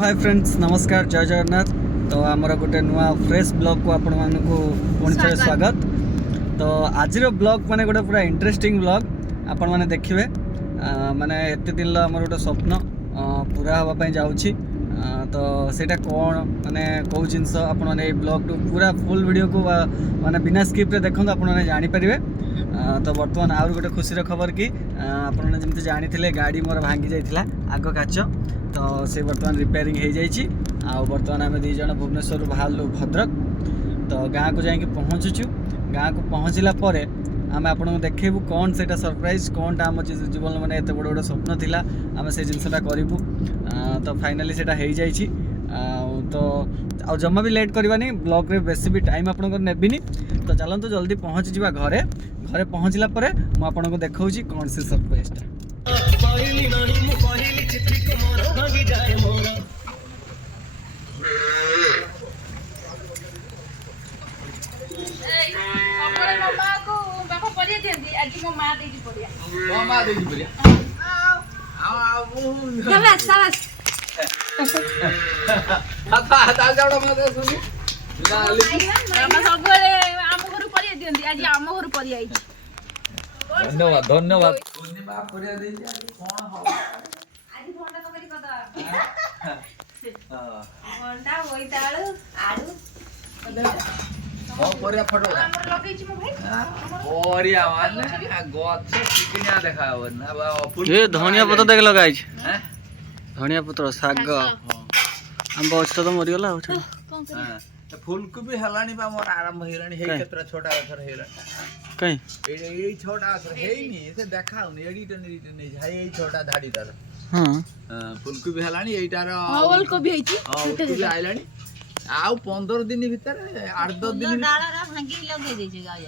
Hi friends नमस्कार जय जगन्नाथ। तो आमर गोटे नुआ फ्रेश ब्लॉग को आपण मानकु पुणी थे स्वागत। तो आज ब्लॉग माने गोटे पूरा इंटरेस्टिंग ब्लॉग आपण माने देखिबे। माने एते दिन आमर गोटे स्वप्न पूरा हवा पई जाउछि। तो सेटा कोन माने को जिंस आपण माने ब्लॉग टू पूरा फुल वीडियो को माने बिना स्किप रे देखंतु आपण माने जानि परिबे। तो बर्तमान आउर गोटे खुशी खबर कि आपण माने जेमति जानि थिले गाड़ी मोर भांगी जाइथिला आग काच। तो से बर्तमान रिपेयरिंग हो जाइए। बर्तमान आम दी जन भुवनेश्वर बाहर भद्रक। तो गाँव को जाकि पहुँचुचु। गाँव को पहुँचला आम आपको देखू कौन से सरप्राइज कौन आम जीवन मैंने एत बड़ बड़ स्वप्न थिला आम से जिनसा करूँ। तो फाइनाली से तो आ जमा भी लेट करवानी ब्लॉग रे बेसी भी टाइम आपको नेबिनी। तो चलते जल्दी पहुँच जा घरे। घरे पहुँचला मुझे देखा कौन से सरप्राइजटा। धन्यवाद धन्यवाद। धनिया पत्र देख लगाई धनिया पत्र शाग आंब अच्छे तो मरीगला फुलकोबी हलानी बा मोर आरंभ हेलानी हे केतरा छोटा अथर हेलानी कई ए छोटा अथर हेनी से देखाउनी एडिट नहीं है ए छोटा धाड़ी तार। हां फुलकोबी हलानी एटार फुलकोबी हेची फुलकोबी आइलानी आउ 15 दिन भीतर 8-10 दिन डाला भांगी लगे दे जे गाय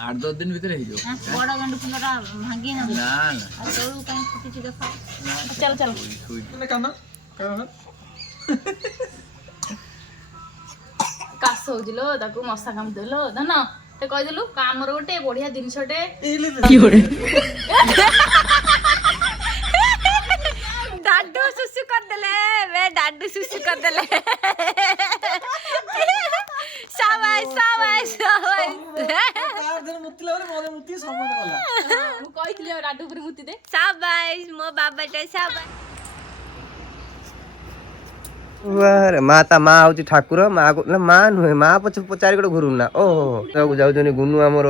8-10 दिन भीतर हे जो बड़ा गंड फुलरा भांगी ना ना तोरू काई फुटी देखा चल चल ने काना काना कास होजिलो ताकू मसा काम देलो धन ते कह देलु कामर गोटे बढ़िया जिनसटे की होरे डाडू सुसु कर देले वे डाडू सुसु कर देले शाबाश शाबाश शाबाश तार दिन मुत्ती लगे मोरे मुत्ती समान कला मु कहितले डाडू पर मुत्ती दे शाबाश मो बाबाटा शाबाश। वारे माता माँ हूँ ठाकुर माँ को माँ नुहे माँ पछे चारिकट घूरू ना ओहो जाऊँ गुनु आमर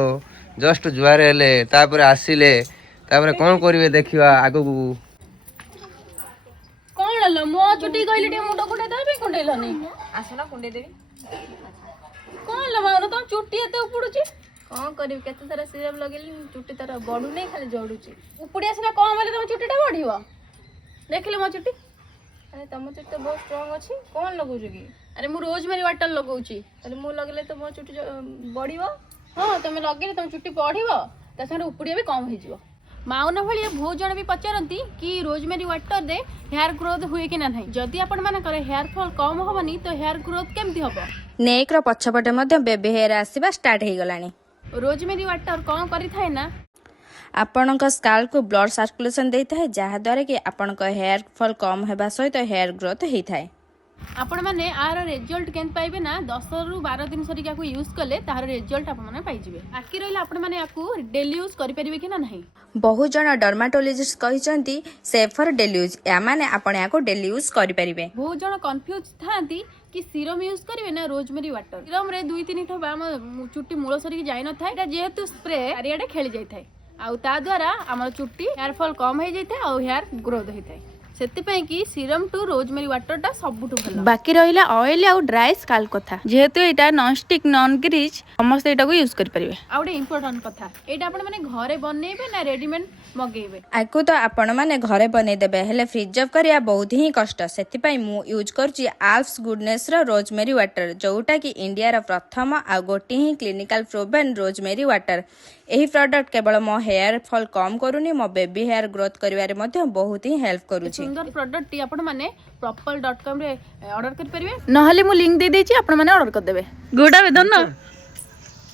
जस्ट जुआर हेले तापर आसिले तापर कौन करिवे देखिवा आगो को कौन ललो मो छुट्टी गइले टे मुंडो कुंडे देबे कुंडेलनी आसना कुंडे देबी कौन लमानो तुम चुट्टी एते उपुडुची कौन करिव केते सारा सिरप लगेली चुट्टी तारा बडू नै खाली जडुची उपुडी आसना कम हेले तुम चुट्टीटा बढ़िबो देखले मो चुट्टी अरे तुम चुट्टी तो बहुत स्ट्रांग अछि कौन लगौछ की अरे मु रोजमेरी वाटर लगौची अरे मु लगले तो मो चुट्टी बढ़िबो हां तुम लगेले तुम चुट्टी बढ़िबो त सारे उपुडी भी कम हो जिवो। माउना भली बहुत जन भी पचारती कि रोजमेरी वाटर दे हेयर ग्रोथ हुए कि ना नहीं जदि आपण माने करे हेयर फॉल कम होबनी तो हेयर ग्रोथ केमती होबो नेक रो पछपटे मध्ये बेबी हेयर आसीबा स्टार्ट हे गलानी। रोजमेरी वाटर कौन करि थाए ना आपणक स्काल्प को ब्लड सर्कुलेशन देता है जहा द्वारा कि आपणक हेयर फॉल कम हेबा सहित हेयर ग्रोथ हे थाए। आपण माने आर रिजल्ट केन पाइबे ना 10 रु 12 दिन सरी याकू यूज करले तार रिजल्ट आपण माने पाइ जिवे बाकी रहला आपण माने याकू डेली यूज करि परिबे कि ना नहीं। बहुत जन डर्माटोलॉजिस्ट कहिसंती सेफर डेली यूज या माने आपण याकू डेली यूज करि परिबे। बहुत जन कंफ्यूज थांती कि सीरम यूज करिवे ना रोजमेरी वाटर सीरम रे 2-3 ठोबा हम चुट्टी मूल सरी जाय न थाए जेहेतु स्प्रे आरियाडे खेली जाय थाए आउ ता द्वारा हमर चुट्टी हेयर फॉल कम हो जाय आउ हेयर ग्रोथ हो थाए सेतिपई कि सीरम टू रोजमेरी वाटर टा सबुठु भलो। बाकी रहिला ऑयल आउ ड्राई स्काल्प कथा जेहेतु एटा नॉन स्टिक नॉन ग्रीज समस्त एटा को यूज करि परिबे। आउडे इंपोर्टेंट कथा एटा आपण माने घरे बनेबे ना रेडीमेड मगेबे आकु तो आपण माने घरे बने देबे हेले फ्रिज अप करिया बहुत ही कष्ट सेतिपई मु यूज करची आल्फ्स गुडनेस रो रोजमेरी वाटर जोटा कि इंडिया रो प्रथम आ गोटी ही क्लिनिकल प्रूवन रोजमेरी वाटर। एही प्रोडक्ट केवल मो हेयर फॉल कम करूनी मो बेबी हेयर ग्रोथ करिवारे मध्ये बहुत ही हेल्प करूची। सुंदर प्रोडक्ट टी आपण माने propal.com रे ऑर्डर कर परिबे नहले मु लिंक दे देची आपण माने ऑर्डर कर देबे। गुडा वेदन न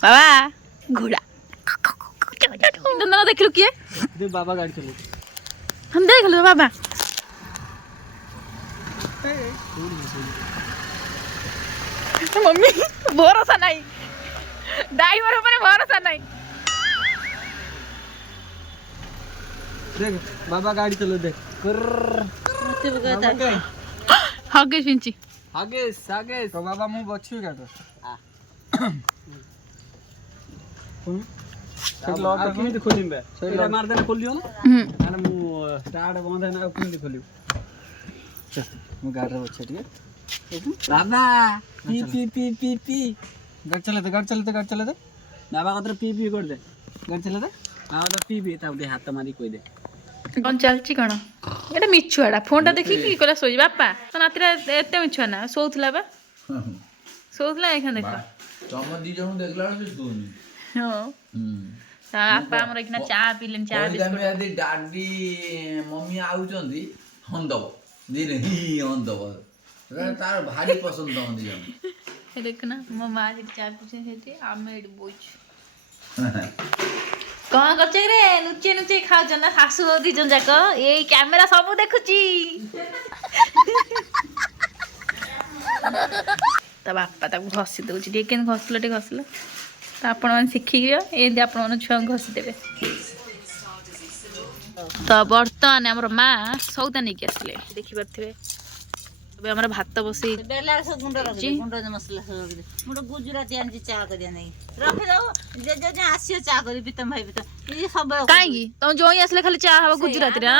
बाबा घोड़ा देख लो किए बाबा गाड़ी चलो हम देख लो बाबा मम्मी भरोसा नाही ड्राइवर ऊपर भरोसा नाही देख बाबा गाडी चलव दे कर हगे फिंची आगे तो बाबा मु बच्ची का तो सुन लॉक केମିତି खोलिबे ସେଇଟା ମାର ଦେना खोल दियो ना आने मु स्टार्ट बंद है ना केମିତି खोलियो मु गाड़ी रे बच्चे ठीक बाबा पी पी पी पी पी गाड़ी चले दे बाबा कतरे पी पी कर दे गाड़ी चले दे हां तो पी पी ता दे हाथ मारी कोई दे कौन चलची कौन एटा मिछुआड़ा फोनटा देखिकी कहला सोई बापा तो नातिरा एते मिछुआ ना सोउथला बा सोउथला एखन देख तम दी जण देखला से सुनी हां बापा हमर एकना चा पीलेन चा बिस्कुट यदि डाडी मम्मी आउचंदी हंदब दिने ही हंदब तार भारी पसंद हम दी जण देखना मो मां जी चा पूछे हेती आमे एड बोच कौन करछे रे नुचे नुचे खाउ जना सासु दी जन जाक ए कैमरा सब देखुची ता बापा ताको घसी दउची टे केन घसलो ता आपण मन सिखि गयो ए दे आपण मन छुआ घसी देबे तो बर्तमान हमर मां सौदा नै के आसले देखि परथिबे अबे हमर भात बसी बेला से गुंड मसला सब मुड गुजराती आंजी चा करिया नहीं रख दो जे आसियो चा करी पितम भाई पितम ये सब काई की तुम जोई आसले खाली चा हवा गुजराती रे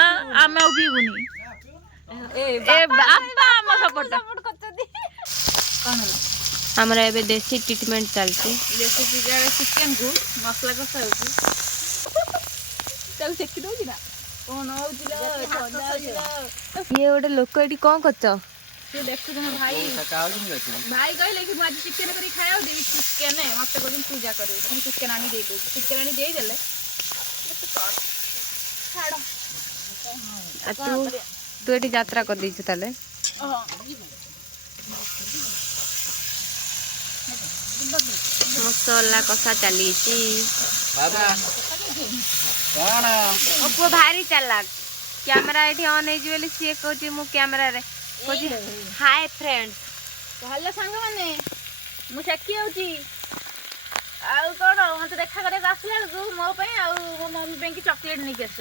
आमे ओ पीबुनी ए बापा हम सपोर्ट करछदी कोन हमरा एबे देसी ट्रीटमेंट चलती देसी चिकन को मसला कसा होची चल सेकी दो ना कोन होजिला ये ओडे लोक एटी कोन करछ तू देखु तुम भाई भाई कहले कि आज चिकन करी खाया देवी चिकन है मत को दिन पूजा करे हम चिकन आनी दे दो चिकन आनी दे देले छाड़ो तू एटी यात्रा कर दी ताले मसला कसा चली बाबा कोन ओ भारी चालाक कैमरा एटी ऑन हे जिवेली सी कहूची मु कैमरा रे कहूची हाय फ्रेंड्स कहले सांग माने मु सेकी होची आउ कोन मते देखा करे आसला को मो पई आउ मो मम्मी पे की चॉकलेट नहीं केस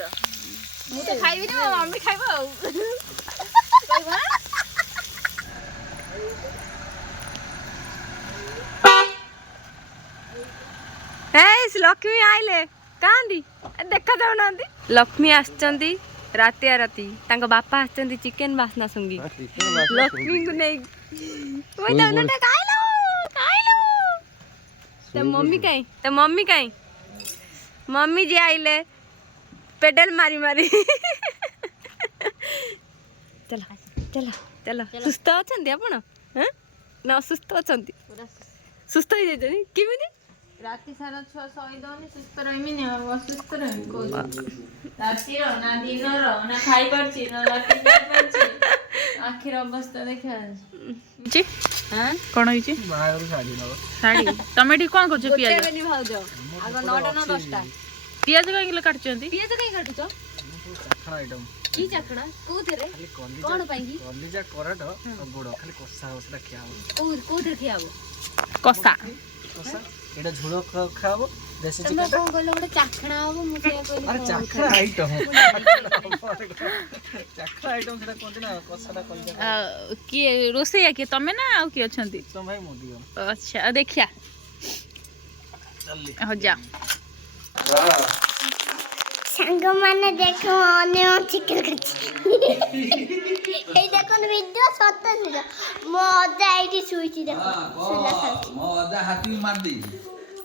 मु तो खाइबी ना मम्मी खाइबो आउ कहबा हे लक्ष्मी आइले कांदी देखा जाऊ नांदी लक्ष्मी आछंती राति राति तांको बापा आछंती चिकन बासना संगी लक्ष्मी को नहीं ओइ दानटा खाइलो त मम्मी काई मम्मी जी आइले पेडल मारी मारी चलो सुस्त अछंती आपण हैं ना सुस्त अछंती सुस्त हो जाइछनी किमिति राति सारा छुआ सही दौनी सुस्त रही नहीं असुस्त रही को राति रो ना दिन रो ना खाई परची ना राति परची आखिर अवस्था देखा जी हां कोन होई छी बाहर साड़ी नबो साड़ी टमेटी कोन करछ पियाज बेनी भाउजो आगो 9टा ना 10टा पियाज काई किलो काटचंती पियाज कई काटुचो चाखड़ा आइटम की चाखड़ा कोथे रे खाली कोन पाइगी कॉलेज करट गोड़ खाली कोसा होसला खियाबो कोथे खियाबो कसा कोसा एटा झुलो खाबो देसी तमे चिकन कोन कहलो गोटे चाखड़ा हो मु के कहली अरे चाखड़ा आइटम चाखड़ा आइटम सेटा कोन ना कोसाटा कॉलेज की रोसैया के तमे ना आ की अछंती तो भाई मोदी हो अच्छा देखिया जल्दी हो जा सांग माने देखो अन्य चिकन करछि ए देखो वीडियो सत्य निजा मजा आईटी सुईची देखो मो अदा हाथी मार दी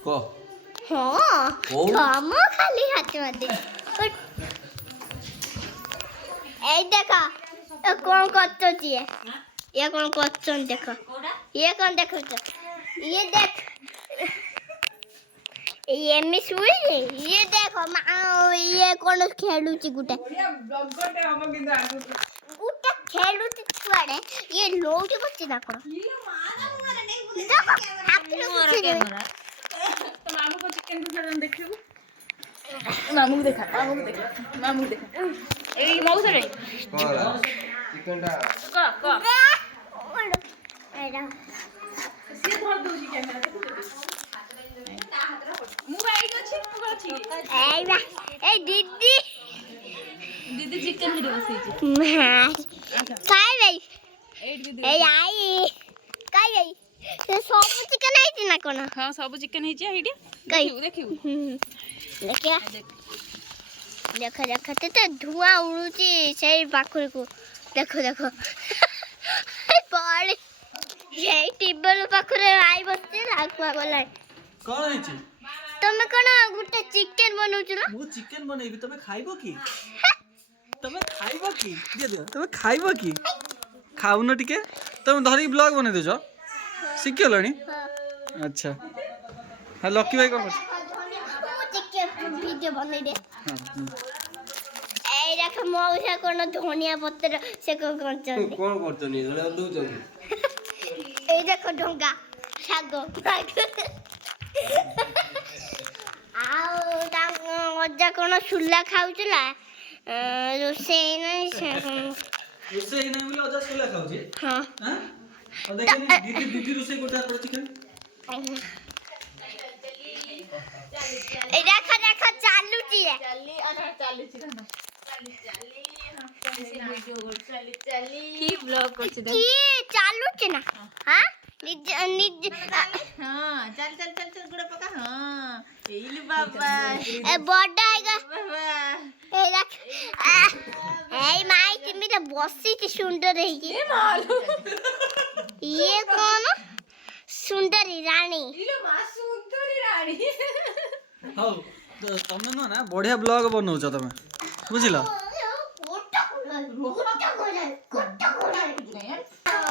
को हां हम खाली हाथ में दे ए देखो ए कौन करतो जी ये कौन करतो देखो ये कौन देखो ये देख ये मिस हुई ये देखो मां ये कौन खेलुची गुटे ब्लॉगटे हम किंतु आगु गुटे खेलुची छुआडे ये लोग बच्चे ना करो ये मां नहीं देखो आपने कुछ कैमरा तो मामू को चिकन को छड़न देखियो मामू देखा ए मौसा रे चिकनटा को ସିଏ ଧରି ଦଉଛି କ୍ୟାମେରା ମୁଁ ବାଇକ୍ ଅଛି ମୁଁ ଅଛି ए दीदी ଦିଦି ଚିକେନ ଭିଡ଼ିଓ ବସେଇଛି काय भाई ଏଇଠି ଦିଦି ए आई काय भाई से सब चिकन आइती ना कोन ହଁ ସବୁ ଚିକେନ ହେଇଛି ଏଇଠି କାଇ? ଦେଖିବୁ देखिया देखो देखो ते धुआं उड़ुची से पाखर को देखो देखो बड़ी ये टेबल पाखर आई बसते लाखवा गला କଣ ହେଇଛି? तमे कोन गुटे चिकन बनौचुलो ମୁଁ ଚିକେନ ବନେଇବି, ତମେ ଖାଇବ କି? ତମେ ଖାଇବ କି? ତମେ ଖାଇବ କି? ଖାଉନ ଟିକେ, ତମେ ଧରିକି ବ୍ଲଗ ବନେଇ ଦେଉଛ, ଶିଖିଗଲଣି? ଆଚ୍ଛା, ହଁ ଲକି ଭାଇ କ'ଣ କରୁଛ? चिकन वीडियो बनै दे ए देखो मौसा कोन धनिया पत्र से कोन करछन କଣ କରୁଛନ୍ତି ଦଉଛନ୍ତି ए देखो ढोंगा सागो आओ ता मजा कोन सुल्ला खाउचला रोसे नै से ରୋଷେଇ ନାହିଁ ବୋଲି ଅଜା ଶୋଲା ଖାଉଛି? हां ହାଁ? ଆଉ ଦେଖିନି ଦିଦି ରୋଷେଇ କରୁଛି ଆପଣ ଚିକେନ? ए देखो देखो चालुची रे କି ବ୍ଲଗ କରୁଛି की चालुची ना हां निज निज ହଁ ଚାଲ ଚାଲ ଚାଲ ଚାଲ ଗୁଡ଼ ପକା ହଁ ଏଇଲି ବାବା ए बड़ा आएगा ବାବା ए देख ए माई तुम तो बसी थी सुंदर है ये कौन सुंदरी रानी ହଉ ତମେ ନୁହଁ ନା ବଢିଆ ବ୍ଲଗ ବନଉଛ ତମେ, ବୁଝିଲ?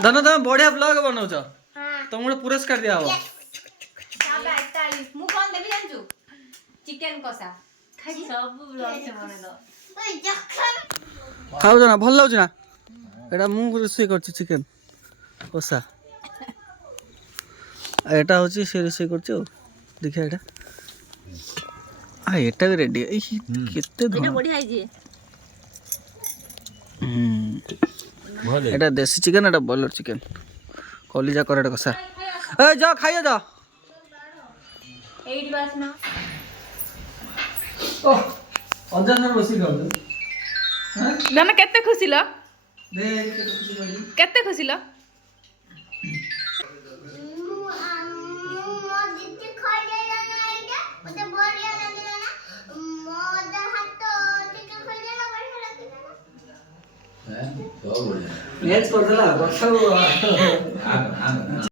ଧନ ତମେ ବଢିଆ ବ୍ଲଗ ବନଉଛ, ତମକୁ ଗୋଟେ ପୁରସ୍କାର ଦିଆ ହବ। ମୁଁ କଣ ଦେବି ଜାଣିଛୁ ଚିକେନ କଷା ସବୁ ବ୍ଲଗ ସେ ବନେଇଦବ ଖାଉଛ ନା? ଭଲ ଲାଗୁଛି ନା? ଏଇଟା ମୁଁ ରୋଷେଇ କରୁଛି ଚିକେନ କଷା, ଏଇଟା ହଉଛି ସେ ରୋଷେଇ କରୁଛି। ଆଉ ଦେଖିବା ଏଇଟା, ଏଇଟା ବି ରେଡି। କେତେ ଧୂଆଁ। ବଢିଆ ହେଇଛି এটা দেশি চিকেন, এটা ব্রয়লার চিকেন, কলিজা করে কষা। এই যাও খাইয়ে যাও। ଏଇଠି ବାସ ନା ଓ ଅଜାନ ରୋଷେଇ ଖାଉଛ? ଧନ କେତେ ଖୁସି ଲ ଦେ କେତେ ଖୁସି କହିଲି। କେତେ ଖୁସି ଲ ସବୁ ବଢ଼ିଆ ମ୍ୟାଚ୍ କରିଦେଲା ବର୍ଷା।